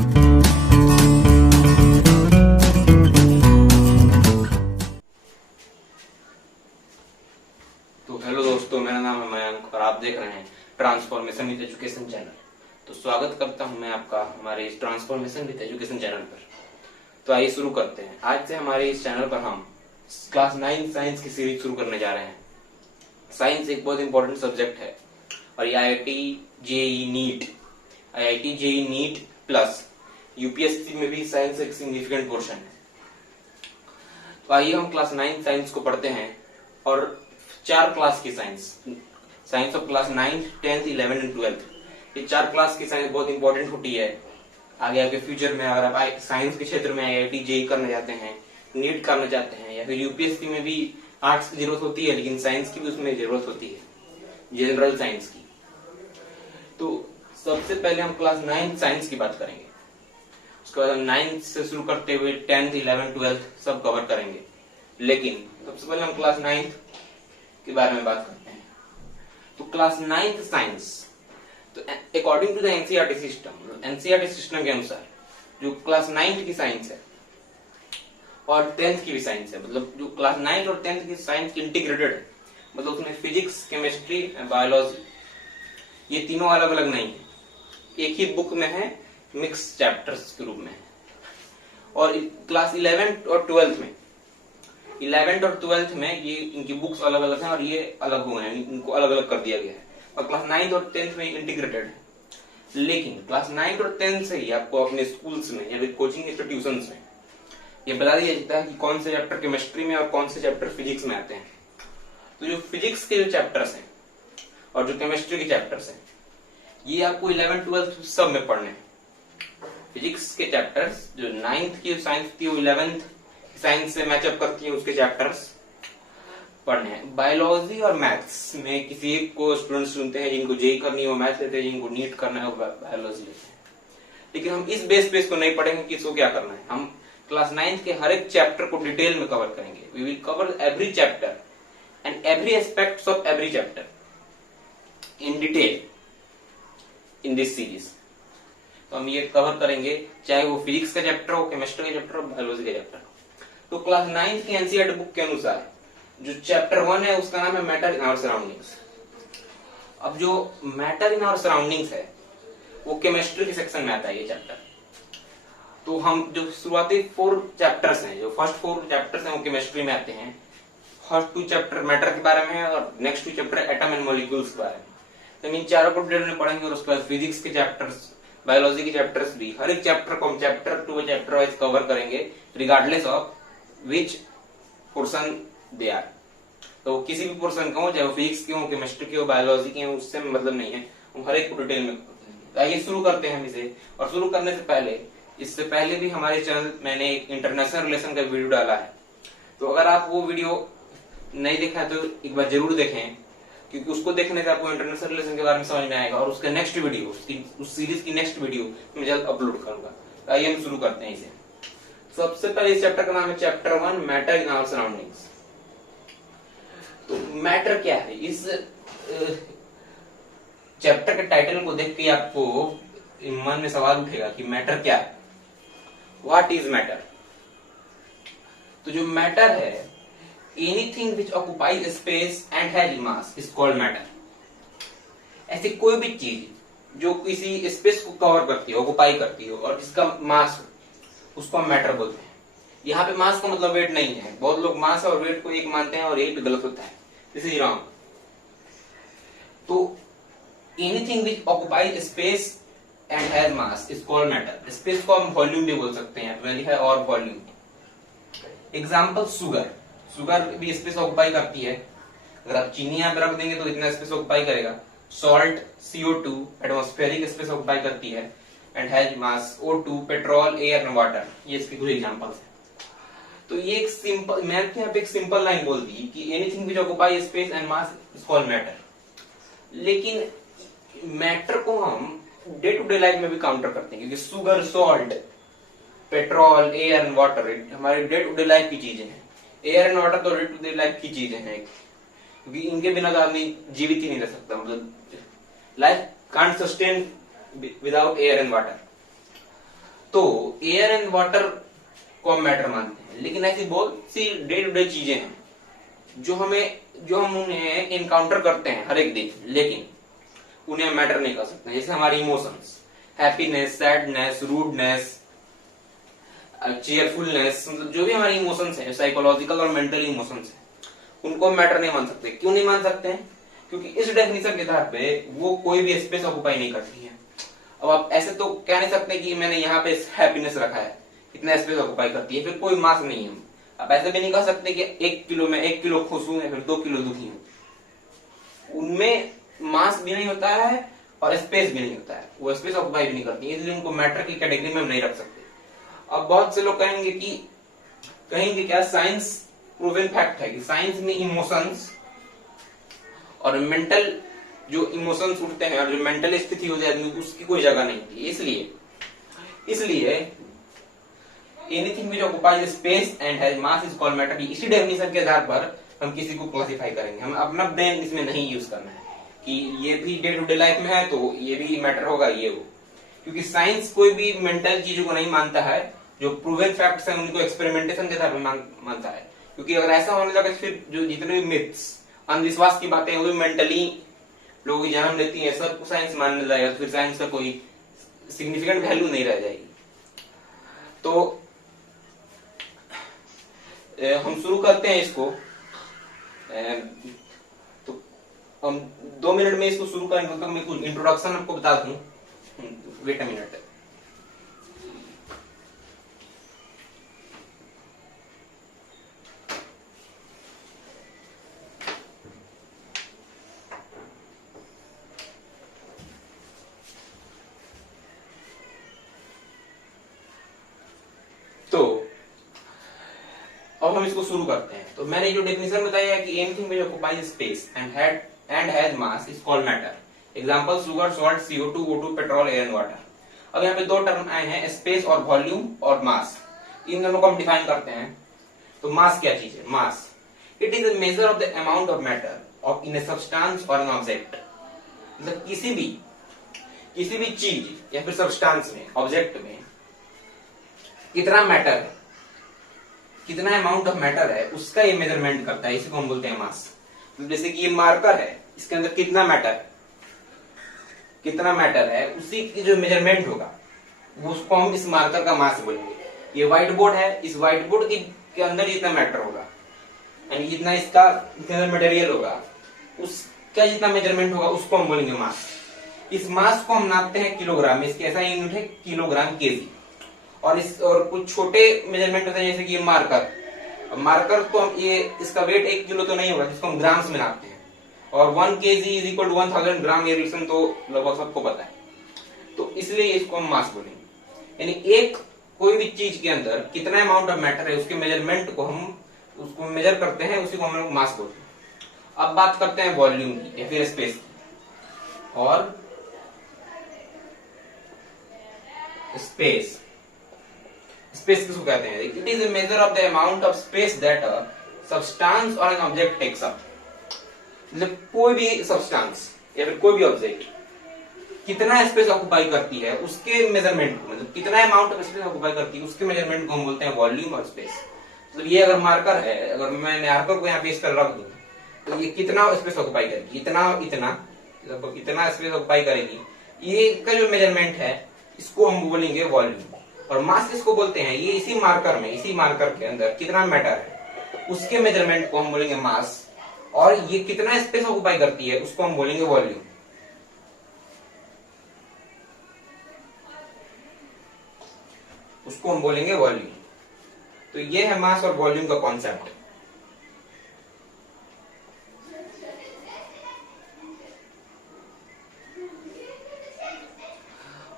तो हेलो दोस्तों, मेरा नाम है मयंक और आप देख रहे हैं ट्रांसफॉर्मेशन विद एजुकेशन चैनल। तो स्वागत करता हूं मैं आपका हमारे इस ट्रांसफॉर्मेशन विद एजुकेशन चैनल पर। तो आइए शुरू करते हैं। आज से हमारे इस चैनल पर हम क्लास 9 साइंस की सीरीज शुरू करने जा रहे हैं। साइंस एक बहुत इंपॉर्टेंट सब्जेक्ट है और ये IIT JEE NEET plus UPSC में भी साइंस एक सिग्निफिकेंट पोर्शन है। तो आइए हम क्लास 9 साइंस को पढ़ते हैं और 4 क्लास की science of class 9, 10th, 11 and 12th, ये 4 क्लास की साइंस बहुत इंपॉर्टेंट होती है। आगे फ्यूचर में अगर आप साइंस के क्षेत्र में आईआईटी जेई करना चाहते हैं, नीट करना चाहते हैं या फिर यूपीएससी में भी आर्ट्स की जरूरत होती है, लेकिन साइंस की भी उसमें जरूरत होती है, जनरल साइंस की। तो सबसे पहले हम क्लास 9 साइंस की बात करेंगे, उसके बाद हम 9 से शुरू करते हुए 10th, 11th, 12th सब कवर करेंगे। लेकिन सबसे पहले हम क्लास 9 के बारे में बात करते हैं। तो क्लास 9 साइंस, तो according to the NCERT system के अनुसार जो क्लास 9 की साइंस है और 10th की भी साइंस है, मतलब जो क्लास 9 और 10th की साइंस इंटीग्रेटेड है, मतलब उसमें फिजिक्स, केमिस्ट्री, बायोलॉजी, ये तीनों अलग अलग नहीं है, एक ही बुक में है, मिक्स चैप्टर्स के रूप में है। और क्लास 11th और 12th में 11th और 12th में ये इनकी बुक्स अलग अलग हैं और ये अलग हो गए हैं, इनको अलग अलग कर दिया गया है। और क्लास 9th और 10th में इंटीग्रेटेड है। लेकिन क्लास 9th और 10th से ही आपको अपने स्कूल्स में या फिर कोचिंग इंस्टीट्यूशंस में ये बता दिया जाता है कि कौन से चैप्टर केमिस्ट्री में और कौन से चैप्टर फिजिक्स में आते हैं। तो जो फिजिक्स के जो चैप्टर्स हैं और जो केमिस्ट्री के चैप्टर्स हैं, ये आपको 11th, 12th सब में पढ़ने हैं। फिजिक्स के चैप्टर्स जो 9th की साइंस थी वो 11th साइंस से मैचअप करती है, उसके चैप्टर्स पढ़ने हैं। बायोलॉजी और मैथ्स में किसी एक को स्टूडेंट्स चुनते हैं, जिनको जेई करनी है वो मैथ्स लेते हैं, जिनको नीट करना है वो बायोलॉजी लेते हैं। लेकिन हम इस बेस को नहीं पढ़ेंगे कि इसको क्या करना है। हम क्लास 9 के हर एक चैप्टर को डिटेल में कवर करेंगे। We will cover every chapter and every aspects of every chapter in detail in this series. तो हम ये कवर करेंगे, चाहे वो फिजिक्स का चैप्टर हो, केमिस्ट्री का चैप्टर हो, बायोलॉजी का चैप्टर हो। तो क्लास 9 की एनसीईआरटी बुक के अनुसार जो चैप्टर 1 है उसका नाम है मैटर इन आवर सराउंडिंग्स। अब जो मैटर इन आवर सराउंडिंग्स है वो केमिस्ट्री के सेक्शन में आता है ये चैप्टर। तो हम जो शुरुआती 4 चैप्टर्स हैं, जो फर्स्ट 4 चैप्टर्स हैं वो केमिस्ट्री में आते हैं। फर्स्ट 2 चैप्टर मैटर के बारे में है और next 2 chapter atom and molecules के बारे में। तो इन चारों को डिटेल में पढ़ेंगे और उसके बाद फिजिक्स के चैप्टर्स, बायोलॉजी के चैप्टर्स भी, हर एक चैप्टर को हम chapter to chapter wise cover करेंगे, regardless of which person they are. तो किसी भी पोर्सन का हो, चाहे वो फिजिक्स के हो, केमिस्ट्री के हो, बायोलॉजी के हो, उससे मतलब नहीं है, हम हर एक को डिटेल में। आइए शुरू करते हैं हम इसे। और शुरू करने से पहले, इससे पहले भी हमारे चैनल मैंने एक इंटरनेशनल रिलेशन का वीडियो डाला है, तो अगर आप वो वीडियो नहीं देखा है तो एक बार जरूर देखें, क्योंकि उसको देखने से आपको इंटरनेशनल रिलेशन के बारे में समझ में आएगा। और उसका नेक्स्ट वीडियो, उस सीरीज की नेक्स्ट वीडियो मैं जल्द अपलोड करूंगा। तो आइए हम शुरू करते हैं इसे। सबसे पहले इस चैप्टर का नाम है chapter 1 matter in our surroundings. तो मैटर क्या है? इस चैप्टर के टाइटल को देख के आपको मन में सवाल उठेगा कि मैटर क्या है, व्हाट इज मैटर। तो जो मैटर है, anything which occupies space and has mass is called matter. ऐसी कोई भी चीज जो किसी स्पेस को कवर करती हो, ऑक्युपाई करती हो और जिसका मास हो, उसको हम मैटर बोलते हैं। यहाँ पे मास का मतलब वेट नहीं है। बहुत लोग मास और वेट को एक मानते हैं और यही पे गलत होता है, दिस इज रॉन्ग। तो anything which occupies space and has mass is called matter. Space को हम वॉल्यूम भी बोल सकते हैं, मैंने लिखा है और वॉल्यूम। एग्जाम्पल शुगर भी स्पेस ऑक्युपाई करती है। अगर आप चीनी यहाँ पे रख देंगे तो इतना स्पेस ऑक्युपाई करेगा। Salt CO2 atmospheric space occupy करती है and has mass O2, petrol, air and water. ये इसके कुछ एग्जांपल्स हैं। तो ये एक सिंपल, मैंने यहाँ पे एक सिंपल लाइन बोल दी कि anything which occupy space and mass is called matter. लेकिन मैटर को हम डे टू डे लाइफ में भी काउंटर करते हैं, क्योंकि sugar, salt, petrol, air and water हमारे डे टू डे लाइफ की चीजें हैं। एयर एंड वाटर तो डे टू डे लाइफ की चीजें हैं, क्योंकि इनके बिना तो आदमी जीवित ही नहीं रह सकता। मतलब life can't sustain without air and water. तो एयर एंड वाटर को हम मैटर मानते हैं, लेकिन ऐसी बहुत सी डे टू डे चीजें हैं जो हम उन्हें इनकाउंटर करते हैं हर एक दिन, लेकिन उन्हें मैटर नहीं कर सकते। जैसे हमारी emotions, happiness, sadness, rudeness, cheerfulness, मतलब जो भी हमारी इमोशंस हैं, साइकोलॉजिकल और मेंटल इमोशंस हैं, उनको मैटर नहीं मान सकते। क्यों नहीं मान सकते हैं? क्योंकि इस डेफिनेशन के आधार पे वो कोई भी स्पेस ऑक्युपाई नहीं करती है। अब आप ऐसे तो कह नहीं सकते कि मैंने यहाँ पे हैप्पीनेस रखा है, इतना स्पेस ऑक्युपाई करती है, फिर कोई मास नहीं है। आप ऐसे भी नहीं कह सकते कि 1 किलो में 1 किलो खुश हूं या फिर 2 किलो दुखी हूं। उनमें मास भी नहीं होता है और स्पेस भी नहीं होता है, वो स्पेस ऑक्युपाई भी नहीं करती है, इसलिए उनको मैटर की कैटेगरी में हम नहीं रख सकते। अब बहुत से लोग कहेंगे क्या, साइंस प्रूवन फैक्ट है कि साइंस में इमोशंस और मेंटल जो इमोशंस उठते हैं और जो मेंटल स्थिति हो जाए आदमी की, उसकी कोई जगह नहीं होती। इसलिए anything which occupies space and has mass is called matter. इसी डेफिनेशन के आधार पर हम किसी को क्लासिफाई करेंगे। हम अपना ब्रेन इसमें नहीं यूज करना है कि ये भी डे टू डे लाइफ में है तो ये भी मैटर होगा, ये हो। क्योंकि साइंस कोई भी मेंटल चीजों को नहीं मानता है, जो प्रूवन फैक्ट्स हैं उनको एक्सपेरिमेंटेशन के आधार पर मानता है। क्योंकि अगर ऐसा होने लगे फिर जो जितने भी मिथ्स, अंधविश्वास की बातें हैं, वो मेंटली लोगों की जन्म लेती है, सबको साइंस मानने लगेगा, तो फिर साइंस का कोई सिग्निफिकेंट वैल्यू नहीं रह जाएगी। तो हम शुरू करते हैं इसको। तो हम 2 मिनट में इसको शुरू करेंगे, तब तक मैं कुछ इंट्रोडक्शन आपको बता दूं। Wait a minute. तो अब हम इसको शुरू करते हैं। तो मैंने जो डेफिनेशन बताया है कि anything which occupies space and has mass is called matter. Example sugar, salt, CO2, O2, petrol, air and water. अब यहाँ पे 2 टर्म आए हैं, स्पेस और वॉल्यूम और मास। इन दोनों को हम डिफाइन करते हैं। तो मास क्या चीज है? Mass it is a measure of the amount of matter of in a substance और एन ऑब्जेक्ट। मतलब किसी भी चीज या फिर सब्सटेंस में, ऑब्जेक्ट में कितना मैटर है, कितना अमाउंट ऑफ मैटर है, उसका ये मेजरमेंट करता है। इसी को हम बोलते हैं मास। तो जैसे कि ये मार्कर है, इसके अंदर कितना मैटर है, उसी की जो मेजरमेंट होगा वो उसको हम इस मार्कर का मास बोलेंगे। ये व्हाइट बोर्ड है, इस व्हाइट बोर्ड के अंदर जितना मैटर होगा, यानी जितना इसका मटेरियल होगा, उसका जितना मेजरमेंट होगा, उसको हम बोलेंगे मास। इस मास को हम नापते हैं किलोग्राम में। इसके ऐसा यूनिट है किलोग्राम केजी। और कुछ छोटे मेजरमेंट होते हैं, जैसे कि ये मार्कर तो हम इसका वेट 1 किलो तो नहीं होगा, जिसको हम ग्राम्स में नापते हैं। और 1 kg इज इक्वल टू 1000 ग्राम, ये रिलेशन तो लगभग सबको पता है। तो इसलिए इसको हम मास बोलेंगे। यानी कोई भी चीज के अंदर कितना अमाउंट ऑफ मैटर है, उसके मेजरमेंट को हम उसको मेजर करते हैं, उसी को हम लोग मास बोलते हैं। अब बात करते हैं वॉल्यूम की या फिर स्पेस की। और स्पेस किसको कहते हैं? It is a measure of the amount of space that a substance or an object takes up। मतलब कोई भी सब्सटेंस या फिर कोई भी ऑब्जेक्ट कितना स्पेस ऑक्युपाई करती है, उसके मेजरमेंट को, मतलब कितना अमाउंट ऑफ स्पेस ऑक्युपाई करती है, उसके मेजरमेंट को हम बोलते हैं वॉल्यूम और स्पेस। मतलब ये अगर मार्कर है, अगर मैं मार्कर को यहाँ पे इस पर रख दूं तो ये कितना स्पेस ऑक्युपाई करेगी, लगभग इतना स्पेस ऑक्युपाई करेगी। ये का जो मेजरमेंट है, इसको हम बोलेंगे वॉल्यूम। और मास इसको बोलते हैं, ये इसी मार्कर के अंदर कितना मैटर है, उसके मेजरमेंट को हम बोलेंगे मास। और ये कितना स्पेस ऑक्युपाई करती है, उसको हम बोलेंगे वॉल्यूम। तो ये है मास और वॉल्यूम का कॉन्सेप्ट।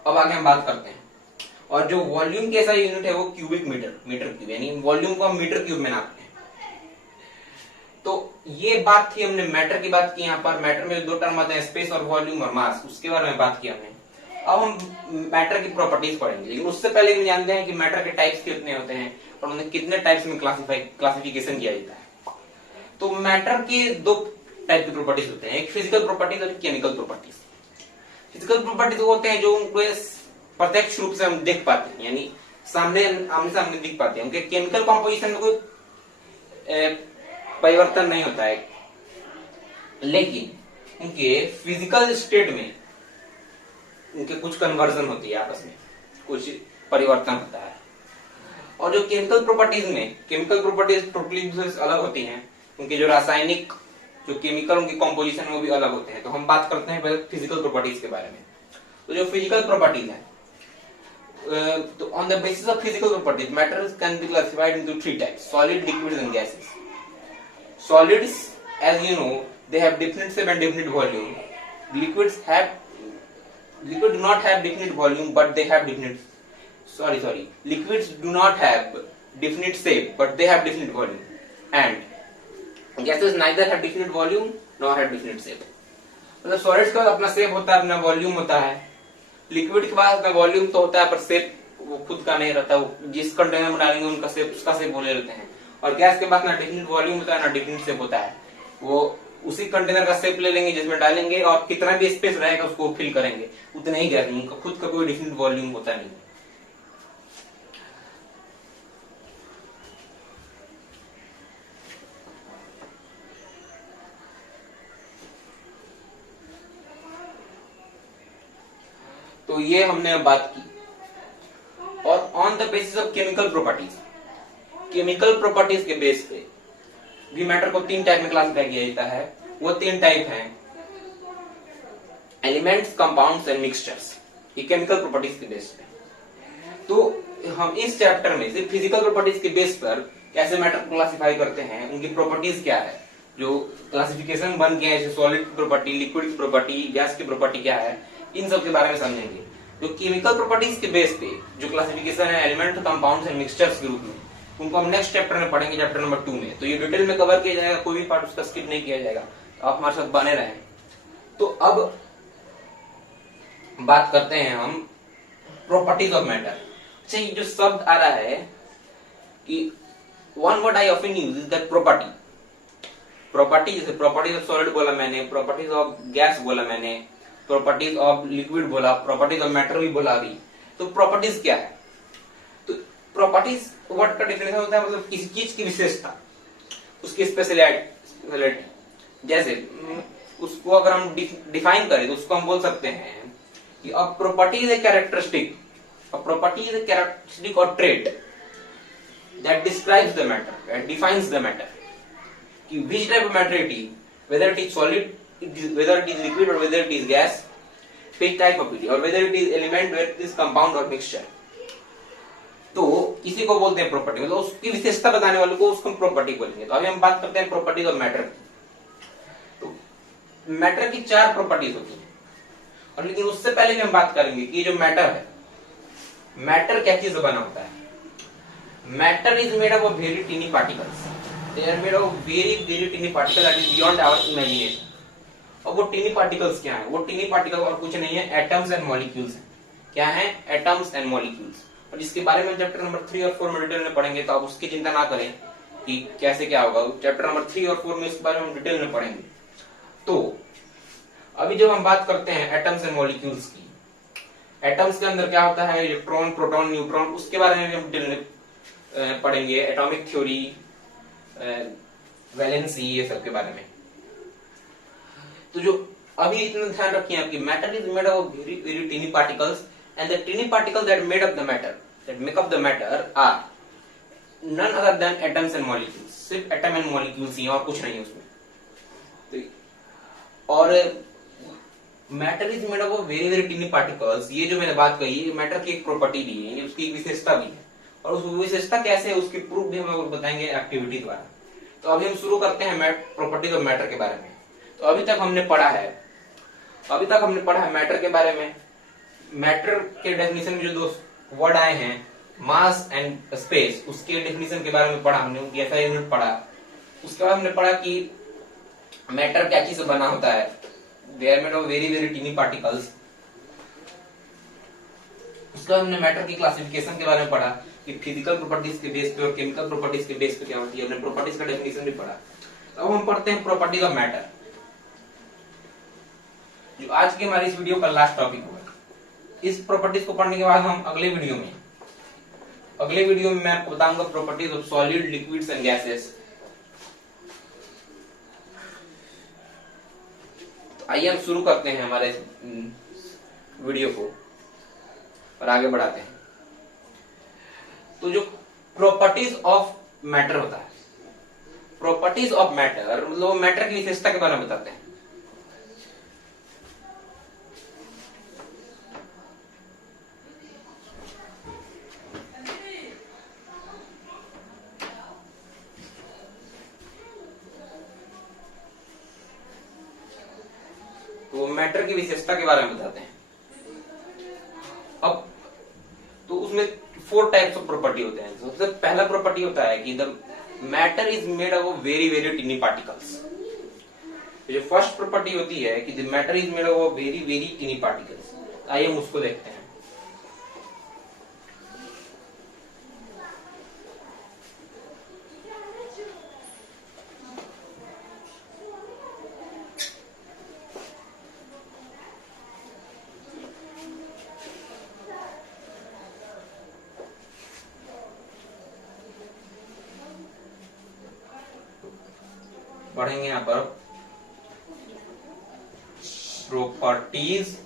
अब आगे हम बात करते हैं। और जो वॉल्यूम की ऐसा यूनिट है वो क्यूबिक मीटर क्यूब, यानी वॉल्यूम को हम मीटर क्यूब में नापते हैं। तो ये बात थी, हमने मैटर की बात की। यहाँ पर मैटर में 2 टर्म आते हैं, स्पेस और वॉल्यूम और मास, उसके बारे में बात की हमने। अब हम मैटर की प्रॉपर्टीज पढ़ेंगे, लेकिन उससे पहले हम जानते हैं कि मैटर के टाइप्स कितने होते हैं और उन्हें कितने टाइप्स में क्लासिफिकेशन किया जाता है। तो मैटर के 2 टाइप की प्रॉपर्टीज होते हैं, एक फिजिकल प्रॉपर्टीज और एक केमिकल प्रॉपर्टीज। फिजिकल प्रॉपर्टीज होते हैं जो उनको प्रत्यक्ष रूप से हम देख पाते हैं, यानी सामने आमने सामने दिख पाते हैं। उनके केमिकल कॉम्पोजिशन में कोई परिवर्तन नहीं होता है, लेकिन उनके फिजिकल स्टेट में उनके कुछ कन्वर्जन होती है, आपस में कुछ परिवर्तन होता है। और जो केमिकल प्रॉपर्टीज में, केमिकल प्रॉपर्टीज टोटली दूसरे से अलग होती हैं। उनके जो रासायनिक जो केमिकल उनकी कॉम्पोजिशन वो भी अलग होते हैं। तो हम बात करते हैं पहले फिजिकल प्रॉपर्टीज के बारे में। तो जो फिजिकल प्रॉपर्टीज है, तो on the basis of physical properties matters can be classified into three types: solid, liquids and gases. Solids, as you know, they have definite shape and definite volume. Liquids do not have definite volume, but they have liquids do not have definite shape, but they have definite volume. And gases neither have definite volume nor have definite shape. मतलब solids का अपना shape होता है, अपना volume होता है। Liquid के पास अपना वॉल्यूम तो होता है, पर शेप वो खुद का नहीं रहता। वो जिस कंटेनर में डालेंगे उनका शेप, उसका शेप बोले रहते हैं। और गैस के पास ना डेफिनेट वॉल्यूम होता है ना डेफिनेट शेप होता है। वो उसी कंटेनर का शेप ले लेंगे जिसमें डालेंगे, और कितना भी स्पेस रहेगा उसको फिल करेंगे, उतना ही गैस। उनका खुद का कोई डेफिनेट वॉल्यूम होता नहीं। तो ये हमने बात की। और on the basis of chemical properties, chemical properties के बेस पे भी मैटर को तीन टाइप में क्लासिफाई किया जाता है। वो तीन टाइप हैं: एलिमेंट्स, कंपाउंड्स एंड मिक्सचर्स। ये केमिकल प्रॉपर्टीज के बेस पे। तो हम इस चैप्टर में सिर्फ फिजिकल प्रॉपर्टीज के बेस पर कैसे मैटर को क्लासिफाई करते हैं, उनकी प्रॉपर्टीज क्या है, जो क्लासिफिकेशन बन गया है, सॉलिड की प्रॉपर्टी, लिक्विड की प्रॉपर्टी, गैस की प्रॉपर्टी क्या है, इन सब के बारे में समझेंगे। जो केमिकल प्रॉपर्टीज के बेस पे जो क्लासिफिकेशन है एलिमेंट, कंपाउंड्स एंड मिक्सचर्स के रूप में, उनको हम नेक्स्ट चैप्टर में पढ़ेंगे, चैप्टर नंबर 2 में। तो ये डिटेल में कवर किया जाएगा, कोई भी पार्ट उसका स्किप नहीं किया जाएगा। तो आप हमारे साथ बने रहें। तो अब बात करते हैं हम प्रॉपर्टीज ऑफ मैटर। अच्छा, ये जो शब्द आ रहा है कि one word I often use is that property. Property, जैसे प्रॉपर्टीज ऑफ सॉलिड बोला मैंने, प्रॉपर्टीज ऑफ गैस बोला मैंने, प्रॉपर्टीज ऑफ लिक्विड बोला, प्रॉपर्टीज ऑफ मैटर भी बोला अभी। तो प्रॉपर्टीज क्या है? तो प्रॉपर्टीज वर्ड का डेफिनेशन होता है मतलब किसी चीज की विशेषता, उसकी स्पेशलिटी। जैसे उसको अगर हम डिफाइन करें तो उसको हम बोल सकते हैं कि a property is a characteristic, a property is a characteristic और trait that describes the matter, that defines the matter, कि which type of matter it is, whether it is solid, whether it is liquid or whether it is gas, which type of it, or whether it is element, whether it is compound or mixture। तो इसी को बोलते हैं property, मतलब उसकी विशेषता बताने वाले को उसको प्रॉपर्टी बोलेंगे। तो अभी हम बात करते हैं प्रॉपर्टीज ऑफ मैटर की। तो मैटर की 4 प्रॉपर्टीज होती हैं, और लेकिन उससे पहले भी हम बात करेंगे कि जो मैटर है, मैटर क्या चीज बना होता है। Matter is made of very tiny particles, they are made of very very tiny particle that is beyond our imagination. और वो टीनी पार्टिकल्स क्या है? वो टीनी पार्टिकल और कुछ नहीं है, एटम्स एंड मॉलिक्यूल्स हैं। क्या है? Atoms and molecules. और जिसके बारे में चैप्टर नंबर 3 और 4 में डिटेल में पढ़ेंगे, तो आप उसकी चिंता ना करें कि कैसे क्या होगा। चैप्टर नंबर 3 और 4 में इसके बारे में हम डिटेल में पढ़ेंगे। तो अभी जब हम बात करते हैं एटम्स एंड मॉलिक्यूल्स की, एटम्स के अंदर क्या होता है, इलेक्ट्रॉन, प्रोटॉन, न्यूट्रॉन, उसके बारे में भी हम डिटेल में पढ़ेंगे। एटॉमिक थ्योरी, वैलेंसी, ये सब के बारे में। तो जो अभी इतना ध्यान रखिए आपकी, matter is made of very very tiny particles and the tiny particles that made up the matter, that make up the matter are none other than atoms and molecules. सिर्फ एटम एंड मॉलिक्यूल्स ही, और कुछ नहीं उसमें। तो और matter is made of very very tiny particles, ये जो मैंने बात कही, मैटर की एक प्रॉपर्टी भी है, उसकी एक विशेषता भी है। और उस विशेषता कैसे है उसकी प्रूफ भी हम बताएंगे एक्टिविटी द्वारा। तो अभी हम शुरू करते हैं प्रॉपर्टीज ऑफ मैटर के बारे में। तो अभी तक हमने पढ़ा है मैटर के बारे में। मैटर के डेफिनेशन में जो 2 वर्ड आए हैं, मास एंड स्पेस, उसके डेफिनेशन के बारे में पढ़ा हमने, उनकी ऐसा यूनिट पढ़ा। उसके बाद हमने पढ़ा कि मैटर क्या चीज से बना होता है, they are made of very very tiny particles. उसके बाद हमने मैटर की क्लासिफिकेशन के बारे में पढ़ा कि फिजिकल प्रॉपर्टीज के बेस पे और केमिकल प्रॉपर्टीज के बेस पे क्या होती है। हमने प्रॉपर्टीज का डेफिनेशन भी पढ़ा। अब हम पढ़ते हैं प्रॉपर्टीज ऑफ मैटर, जो आज की हमारी इस वीडियो का लास्ट टॉपिक होगा। इस प्रॉपर्टीज को पढ़ने के बाद हम अगले वीडियो में मैं आपको बताऊंगा properties of solid, liquids and gases. तो आइए हम शुरू करते हैं हमारे वीडियो को और आगे बढ़ाते हैं। तो जो प्रॉपर्टीज ऑफ मैटर होता है, प्रॉपर्टीज ऑफ मैटर मतलब मैटर की विशेषता के बारे में बताते हैं। तो मैटर की विशेषता के बारे में बताते हैं। अब तो उसमें 4 टाइप्स ऑफ प्रॉपर्टी होते हैं। सबसे पहला प्रॉपर्टी होता है कि the matter is made of very very टिनी particles. जो फर्स्ट प्रॉपर्टी होती है कि the matter is made of very very टिनी particles. आइए हम उसको देखते हैं। पढ़ेंगे यहां पर properties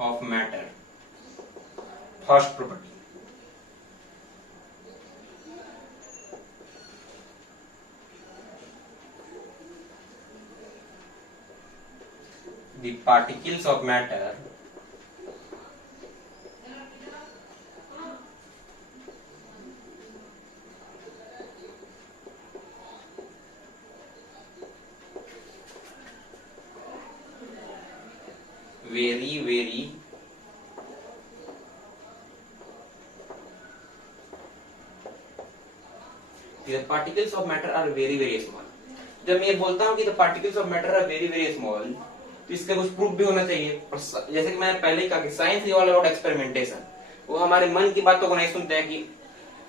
of matter. First property, the particles of matter very very the particles of matter are very very small। जब मैं ये बोलता हूं कि the particles of matter are very very small, तो इसका कुछ प्रूफ भी होना चाहिए। और जैसे कि मैंने पहले ही कहा कि science is all about experimentation. वो हमारे मन की बातों को नहीं सुनते हैं कि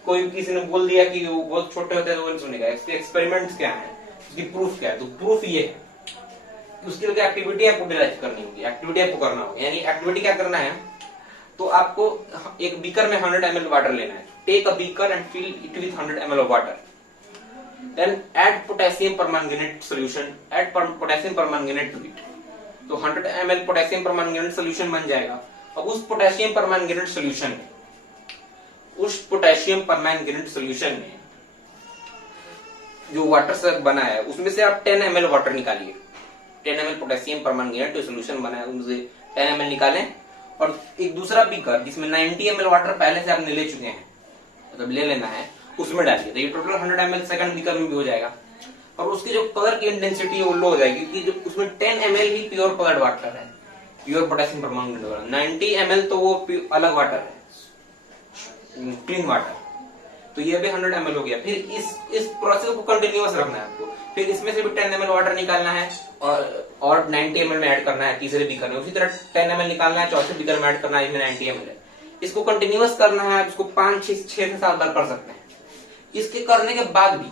कोई किसी ने बोल दिया कि वो बहुत छोटे होते हैं तो वो नहीं सुनेगा। इसके एक्सपेरिमेंट्स क्या है, उसकी प्रूफ क्या है। तो प्रूफ ये है कि उसके लिए एक्टिविटी आपको डिराइव करनी होगी, एक्टिविटी आपको करना होगा। यानी एक्टिविटी क्या करना है, तो आपको एक बीकर में 100 ml वाटर लेना है। Take a beaker and fill it with 100 ml of water, then add potassium permanganate solution, add potassium permanganate to it. तो 100 ml पोटेशियम परमैंगनेट सॉल्यूशन बन जाएगा। अब उस पोटेशियम परमैंगनेट सॉल्यूशन में जो वाटर से बना है उसमें से आप 10 ml वाटर निकालिए। 10 ml पोटेशियम परमैंगनेट जो सॉल्यूशन बना है उनसे 10 ml निकालें और एक दूसरा बीकर जिसमें 90 ml वाटर पहले से आपने ले चुके हैं, मतलब ले लेना है, उसमें डालिए। तो ये टोटल 100 ml सेकंड बीकर में भी हो जाएगा। और उसकी जो कलर की इंटेंसिटी है वो लो हो जाएगी क्योंकि जो उसमें 10 ml ही प्योर कलर्ड वाटर है, प्योर पोटेशियम परमैंगनेट वाला। 90 ml तो वो अलग वाटर है, क्लीन वाटर। तो ये भी 100 ml हो गया। फिर इस प्रोसेस को कंटिन्यूअस रखना है आपको। फिर इसमें से भी 10 ml वाटर निकालना है और 90 ml में ऐड करना है तीसरे बीकर में। उसी तरह 10 ml निकालना है चौथे बीकर में ऐड करना है, इसमें 90 ml है। इसको कंटिन्यूअस करना है। इसको 5-6 से 7 बार कर सकते हैं। इसके करने के बाद भी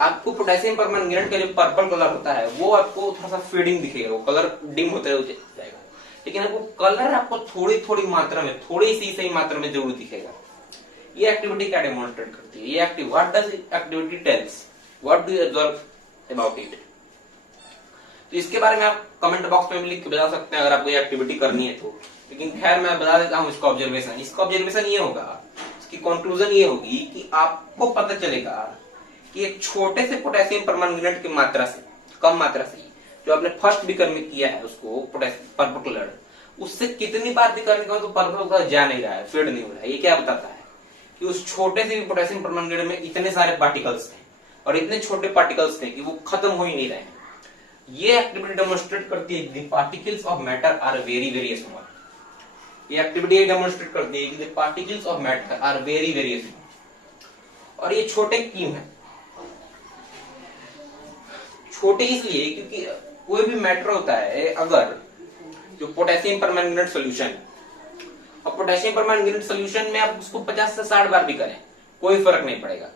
आपको पोटेशियम परमैंगनेट का जो पर्पल कलर होता है वो आपको थोड़ा सा फेडिंग दिखेगा, वो कलर डिम होते जाएगा। लेकिन आपको कलर आपको थोड़ी मात्रा में, थोड़ी सी सही मात्रा में जरूर दिखेगा। ये एक्टिविटी क्या डेमोन्स्ट्रेट करती है? ये what does activity tells, what do you observe about it? तो इसके बारे में आप कमेंट बॉक्स में लिख के बता सकते हैं अगर आपको ये एक्टिविटी करनी है तो। लेकिन खैर मैं बता देता हूँ इसका ऑब्जर्वेशन ये होगा, इसकी कंक्लूजन ये होगी कि आपको पता चलेगा कि एक छोटे से पोटेशियम परमैंगनेट की मात्रा से, कम मात्रा से जो आपने फर्स्ट बीकर में किया है उसको पर्पल कलर, उससे कितनी बार भी करने के बाद तो पर्पल कलर जा नहीं रहा है, फेड नहीं हो रहा है। ये क्या बताता है कि उस छोटे से भी पोटेशियम परमैंगनेट में इतने सारे पार्टिकल्स थे और इतने छोटे पार्टिकल्स थे कि वो खत्म हो ही नहीं रहे हैं। ये एक्टिविटी डेमोन्स्ट्रेट करती है the particles of matter are very very small. ये एक्टिविटी डेमोन्स्ट्रेट करती है कि the particles of matter are very very small. और ये छोटे क्यों है? छोटे इसलिए क्योंकि कोई भी मैटर होता है, अगर जो पोटेशियम परमैंगनेट सॉल्यूशन, और पोटेशियम परमैंगनेट सॉल्यूशन में आप उसको 50 से 60 बार भी करें कोई फर्क नहीं पड़ेगा।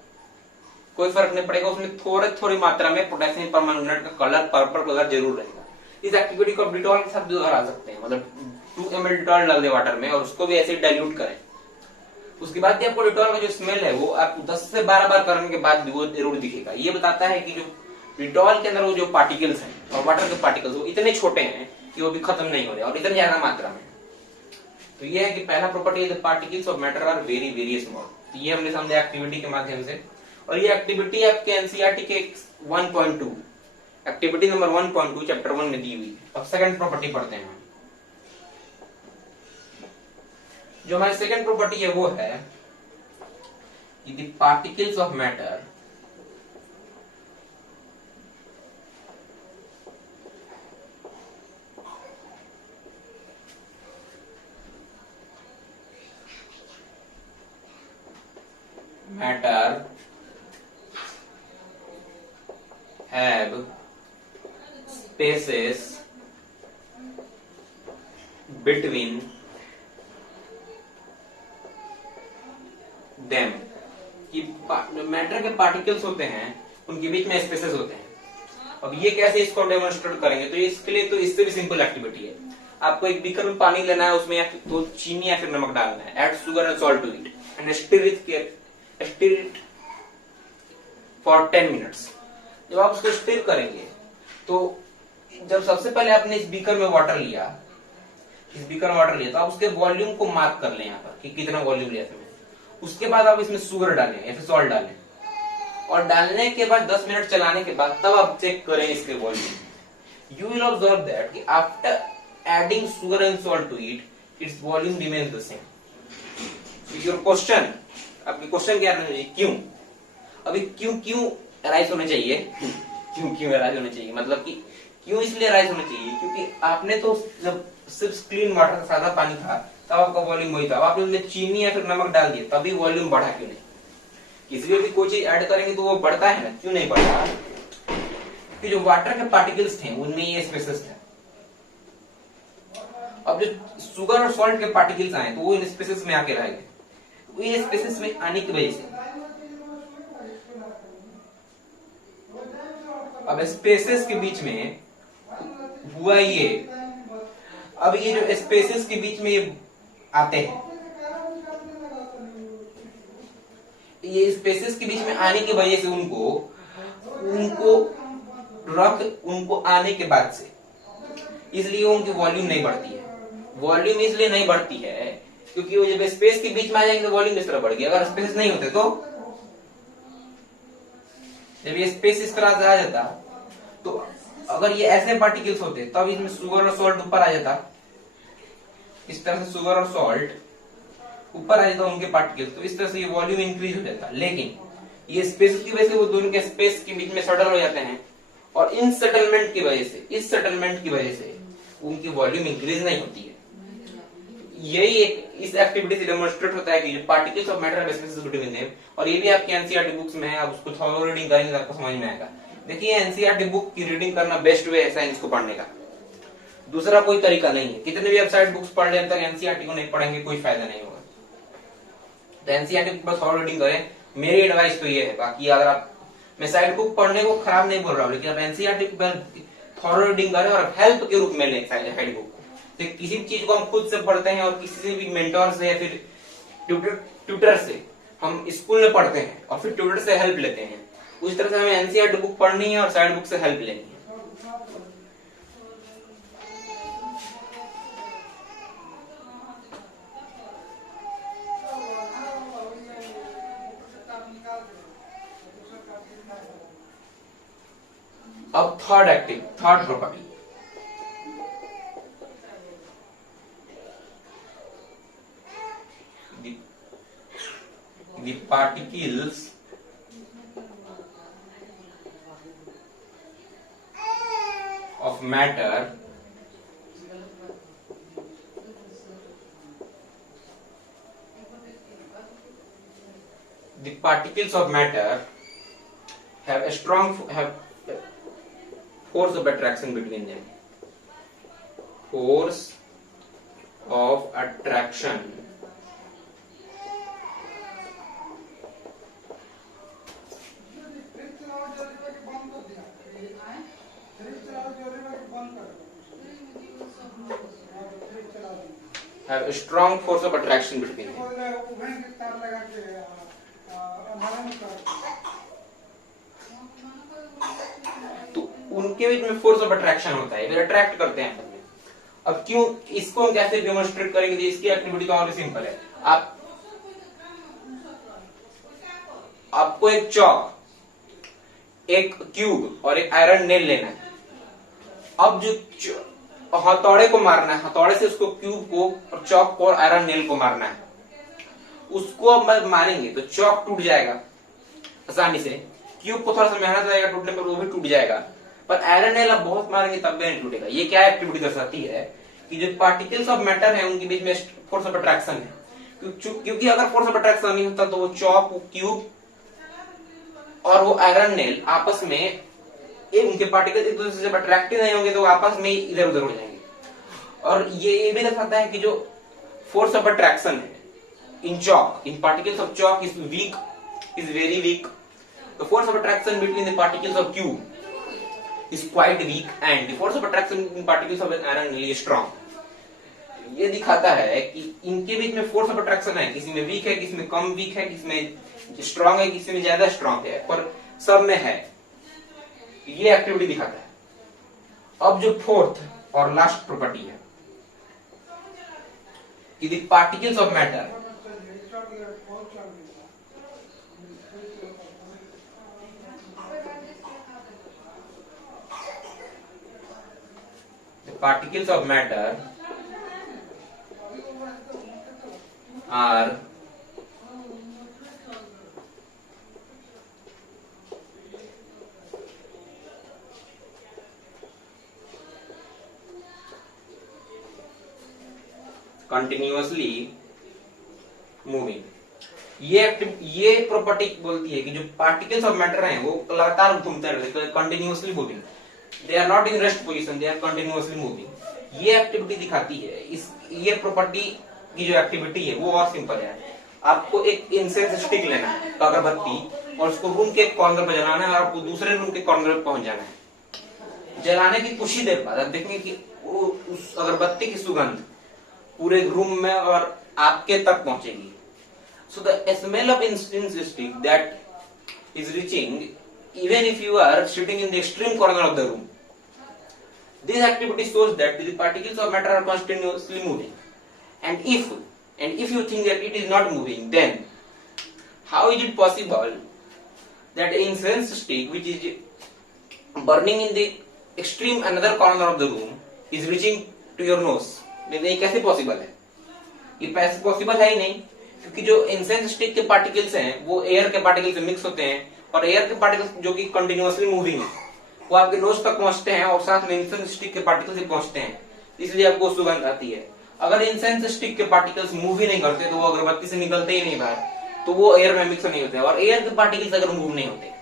कोई फर्क नहीं पड़ेगा, उसमें थोड़ी मात्रा में पोटेशियम परमांगनेट का कलर पर्पल कलर जरूर रहेगा। इस एक्टिविटी को आप डिटॉल के साथ भी दोहरा सकते हैं, मतलब 2 ml डिटॉल डाल दे वाटर में और उसको भी ऐसे डाइल्यूट करें। उसके बाद भी आपको डिटॉल का जो स्मेल है वो आप 10 से 12 बार करने के बाद भी वो जरूर दिखेगा। ये बताता है कि जो डिटॉल के अंदर वो जो पार्टिकल्स हैं और वाटर के पार्टिकल्स वो इतने छोटे हैं कि वो भी खत्म नहीं हो रहे और इतनी ज्यादा मात्रा में। तो ये है कि पहला प्रॉपर्टी है, the particles of matter are very very small. तो ये हमने समझा एक्टिविटी के माध्यम से, और ये एक्टिविटी आपके एनसीईआरटी के 1.2 एक्टिविटी नंबर 1.2 चैप्टर 1 में दी हुई है। अब सेकंड प्रॉपर्टी पढ़ते हैं। जो हमारी सेकंड प्रॉपर्टी है वो है कि the particles of matter have spaces between them, कि मैटर के पार्टिकल्स होते हैं उनके बीच में स्पेसेस होते हैं। अब ये कैसे इसको डेमोन्स्ट्रेट करेंगे, तो इसके लिए तो इससे भी सिंपल एक्टिविटी है। आपको एक बीकर में पानी लेना है, उसमें या तो चीनी या फिर नमक डालना है, add sugar and salt to it and stir it for 10 minutes. जब आप उसको स्टिर करेंगे तो जब सबसे पहले आपने इस बीकर में वाटर लिया, तो आप उसके वॉल्यूम को मार्क कर लें यहाँ पर कि कितना वॉल्यूम लिया था। उसके बाद आप इसमें शुगर डालें या फिर सॉल्ट डालें, और डालने के बाद 10 मिनट चलाने के बाद तब आप चेक करें इसके volume. You will observe that कि after adding sugar and salt to it its volume remains the same. Your question, आपके क्वेश्चन क्या रहना चाहिए, क्यों? अभी क्यों राइज होने चाहिए, क्यों राइज होने चाहिए, मतलब कि क्यों इसलिए राइज होने चाहिए क्योंकि आपने तो जब सिर्फ क्लीन वाटर सादा पानी था तब आपका वॉल्यूम वही था, आपने उसमें चीनी या फिर नमक डाल दिया तभी वॉल्यूम बढ़ा क्यों नहीं? किसी भी कोई चीज ऐड करेंगे तो वो बढ़ता है ना, क्यों नहीं बढ़ता? क्योंकि जो वाटर के पार्टिकल्स थे उनमें ये स्पेसेस थे। अब जो शुगर और सॉल्ट के पार्टिकल्स आए तो वो इन स्पेसेस में आके रह गए। ये स्पेसेस में आने की वजह से अब स्पेसेस के बीच में हुआ ये, अब ये जो स्पेसेस के बीच में ये आते हैं, ये स्पेसेस के बीच में आने की वजह से उनको आने के बाद से इसलिए उनकी वॉल्यूम नहीं बढ़ती है। वॉल्यूम इसलिए नहीं बढ़ती है क्योंकि वो जब स्पेस के बीच में आ जाएंगे तो वॉल्यूम किस तरह बढ़ गई। अगर स्पेस नहीं होते तो जब ये स्पेस इस तरह से आ जाता तो अगर ये ऐसे पार्टिकल्स होते तब इसमें शुगर और सॉल्ट ऊपर आ जाता, इस तरह से शुगर और सॉल्ट ऊपर आ जाता उनके पार्टिकल्स, तो इस तरह से ये वॉल्यूम इंक्रीज हो जाता। लेकिन ये स्पेस की वजह से वो दोनों के स्पेस के बीच में सेटल हो जाते हैं और इस सेटलमेंट की वजह से उनकी वॉल्यूम इंक्रीज नहीं होती है। यही एक इस एक्टिविटी से डेमोन्स्ट्रेट होता है कि जो particles of matter spaces between them, और ये भी आपकी एनसीईआरटी बुक्स में है, आप उसको थोड़ा रीडिंग करेंगे आपको समझ में आएगा। देखिए एनसीईआरटी बुक की रीडिंग करना बेस्ट वे है साइंस को पढ़ने का, दूसरा कोई तरीका नहीं है। कितने भी वेबसाइट बुक्स पढ़ लें तक एनसीईआरटी को नहीं पढ़ेंगे कोई फायदा नहीं होगा। तो एनसीईआरटी बुक बस थोड़ा रीडिंग करें, मेरी एडवाइस तो ये है। बाकी अगर आप, मैं साइड बुक पढ़ने को खराब नहीं बोल रहा हूँ, लेकिन आप एनसीईआरटी थोड़ा रीडिंग करें और हेल्प के रूप में लें साइड बुक। तो किसी भी चीज को हम खुद से पढ़ते हैं और किसी से भी मेंटोर से या फिर ट्यूटर से हम स्कूल में पढ़ते हैं और फिर ट्यूटर से हेल्प लेते हैं, उस तरह से हमें एनसीईआरटी बुक पढ़नी है और साइड बुक से हेल्प लेनी है। अब third property, the particles of matter have force of attraction between them. Force of attraction have a strong force of attraction between them. तो उनके बीच में फोर्स ऑफ अट्रैक्शन होता है, वे अट्रैक्ट करते हैं। अब क्यों, इसको हम कैसे डेमोन्स्ट्रेट करेंगे? इसकी एक्टिविटी तो और सिंपल है। आपको एक चॉक, एक क्यूब और एक आयरन नेल लेना है। अब जो हथौड़े को मारना है, हथौड़े से उसको क्यूब को और चॉक को और आयरन नेल को मारना है। उसको अब मारेंगे तो चॉक टूट जाएगा आसानी से, क्यूब को थोड़ा सा मेहनत लगेगा टूटने पर, वो भी टूट जाएगा, पर आयरन नेल आप बहुत मारेंगे तब भी नहीं टूटेगा। ये क्या एक्टिविटी दर्शाती है कि जो पार्टिकल्स ऑफ मैटर है उनके बीच में फोर्स ऑफ अट्रैक्शन है। क्योंकि अगर फोर्स ऑफ अट्रैक्शन नहीं होता तो वो चॉक, वो क्यूब और वो आयरन नेल आपस में, उनके पार्टिकल एक दूसरे से अट्रैक्ट नहीं होंगे तो आपस में इधर उधर हो जाएंगे। और ये भी दर्शाता है कि जो फोर्स ऑफ अट्रैक्शन है in chalk, in particles of chalk is weak, is very weak. The force of attraction between the particles of cube is quite weak and the force of attraction in particles of an iron nail is strong. ये दिखाता है कि इनके बीच में force of attraction है, किसी में week है, किसी में कम वीक है, किसी में स्ट्रांग है, किसी में ज्यादा स्ट्रांग है, पर सब में है। ये एक्टिविटी दिखाता है। अब जो फोर्थ और लास्ट प्रॉपर्टी है कि the particles of matter particles of matter are continuously moving। ये प्रॉपर्टी बोलती है कि जो पार्टिकल्स ऑफ मैटर हैं वो लगातार घूमते रहते हैं, continuously moving. They are not in rest position, they are continuously moving। ये एक्टिविटी दिखाती है। ये प्रॉपर्टी की जो एक्टिविटी है वो और सिंपल है। आपको एक इंसेंस स्टिक लेना है, अगरबत्ती, और उसको रूम के कॉर्नर पर जलाना है और आपको दूसरे रूम के कॉर्नर पर पहुंच जाना है। जलाने की कुछ ही देर बाद आप देखेंगे कि उस अगरबत्ती की सुगंध पूरे रूम में और आपके तक पहुंचेगी। So the smell of incense stick that is reaching even if you are sitting in the extreme corner of the room. This activity shows that the particles of matter are continuously moving. And if you think that it is not moving, then how is it possible that an incense stick which is burning in the extreme another corner of the room is reaching to your nose? ये कैसे possible है? ये possible है ही नहीं, क्योंकि जो incense stick के particles हैं वो एयर के पार्टिकल से मिक्स होते हैं, और एयर के पार्टिकल्स जो कि कंटिन्यूअसली मूविंग है वो आपके नोज तक पहुंचते हैं और साथ में इंसेंस स्टिक के पार्टिकल्स भी पहुंचते हैं, इसलिए आपको सुगंध आती है। अगर इंसेंस स्टिक के पार्टिकल्स मूव ही नहीं करते तो वो अगरबत्ती से निकलते ही नहीं बाहर, तो वो एयर में मिक्स नहीं होते, और एयर के पार्टिकल्स अगर मूव नहीं होते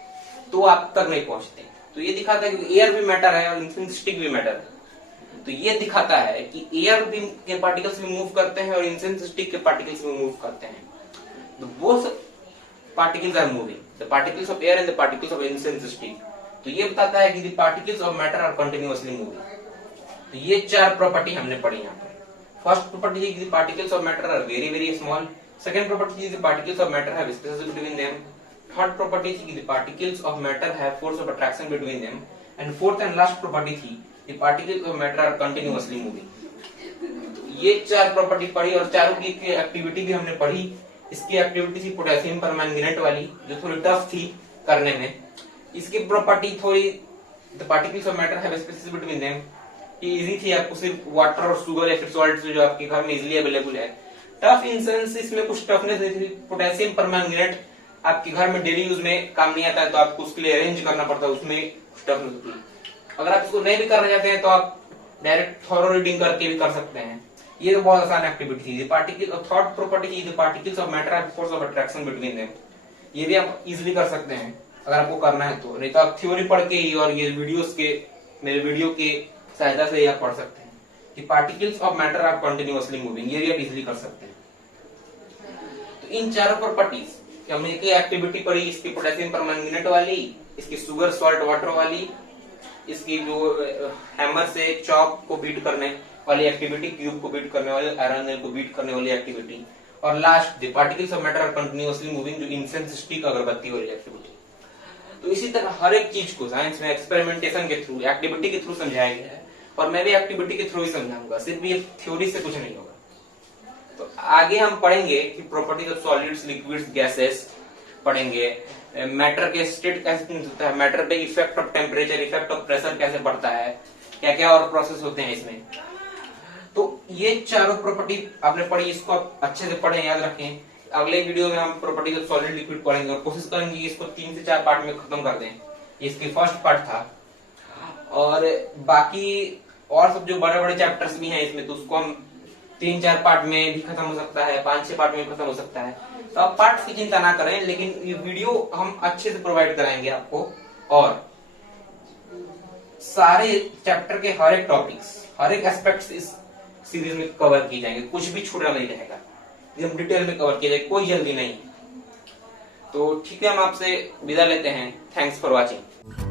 तो आप तक नहीं पहुंचते। तो ये दिखाता है कि एयर भी मैटर है और इंसेंस स्टिक भी मैटर है। तो ये दिखाता है कि एयर भी के पार्टिकल्स भी मूव करते हैं और इंसेंस स्टिक के पार्टिकल्स भी मूव करते हैं। तो both particles are moving, the particles of air and the particles of incense stick. तो ये बताता है कि the particles of matter are continuously moving. तो ये चार प्रॉपर्टी हमने पढ़ी यहाँ पर। फर्स्ट प्रॉपर्टी है the particles of matter are very very small. Second property is the particles of matter have spaces between them. Third property is the particles of matter have force of attraction between them. And fourth and last property थी the particles of matter are continuously moving. ये चार property पढ़ी और चारों की activity भी हमने पढ़ी। इसकी एक्टिविटी थी पोटेशियम परमैंगनेट वाली, जो थोड़ी टफ थी करने में। इसकी प्रॉपर्टी थोड़ी the particles of matter have spaces between them, ये इजी थी, आपको सिर्फ वाटर और शुगर या फिर सॉल्ट जो आपके घर में इजीली अवेलेबल है। टफ इन सेंस इसमें कुछ टफनेस थी। पोटेशियम परमैंगनेट आपके घर में डेली यूज में काम नहीं आता है, तो आपको उसके लिए अरेंज करना पड़ता है, उसमें कुछ टफनेस होती है। अगर आप इसको नहीं भी करना चाहते हैं तो आप डायरेक्ट थॉरो रीडिंग करके भी कर सकते हैं। ये तो बहुत आसान एक्टिविटी थी। पार्टिकल और थर्ड प्रॉपर्टी थी the particles of matter have force of attraction between them. ये भी आप इजीली कर सकते हैं अगर आपको करना है तो, नहीं तो आप थ्योरी पढ़ के ही और ये वीडियोस के मेरे वीडियो के सहायता से आप पढ़ सकते हैं कि particles of matter are continuously moving. ये भी आप इजीली कर सकते हैं। तो इन चारों प्रॉपर्टीज हमने एक एक्टिविटी पढ़ी, इसकी पोटेशियम परमैंगनेट वाली, इसकी शुगर सॉल्ट वाटर वाली, इसकी जो हैमर से चॉक को बीट करने वाली एक्टिविटी, क्यूब को बीट करने वाली, आयरन को बीट करने वाली एक्टिविटी, और last the particles of matter are continuously moving, जो इंसेंस स्टिक अगरबत्ती वाली एक्टिविटी। तो इसी तरह हर एक चीज को साइंस में एक्सपेरिमेंटेशन के थ्रू, एक्टिविटी के थ्रू समझाया गया है, और मैं भी एक्टिविटी के थ्रू ही समझाऊंगा, सिर्फ ये थ्योरी से कुछ नहीं होगा। तो आगे हम पढ़ेंगे कि properties of solids, liquids, gases पढ़ेंगे, मैटर के स्टेट कैसे चेंज होता है, मैटर पे effect of temperature, effect of pressure कैसे पड़ता है, क्या क्या और प्रोसेस होते हैं इसमें। तो ये चारों प्रॉपर्टी आपने पढ़ी, इसको आप अच्छे से पढ़ें, याद रखें। अगले वीडियो में हम प्रॉपर्टीज ऑफ सॉलिड, लिक्विड पढ़ेंगे और कोशिश करेंगे कि इसको 3 से 4 पार्ट में खत्म कर दें। इसकी फर्स्ट पार्ट था, और बाकी और सब जो बड़े बड़े चैप्टर्स भी हैं इसमें, तो उसको हम 3-4 पार्ट में भी खत्म हो सकता है, 5-6 पार्ट में खत्म हो सकता है। तो आप पार्ट की चिंता ना करें, लेकिन ये वीडियो हम अच्छे से प्रोवाइड कराएंगे आपको, और सारे चैप्टर के हर एक टॉपिक्स, हर एक एस्पेक्ट्स इस सीरीज में कवर किए जाएंगे, कुछ भी छूटा नहीं रहेगा, एकदम डिटेल में कवर किया जाएगा, कोई जल्दी नहीं। तो ठीक है, हम आपसे विदा लेते हैं। Thanks for watching.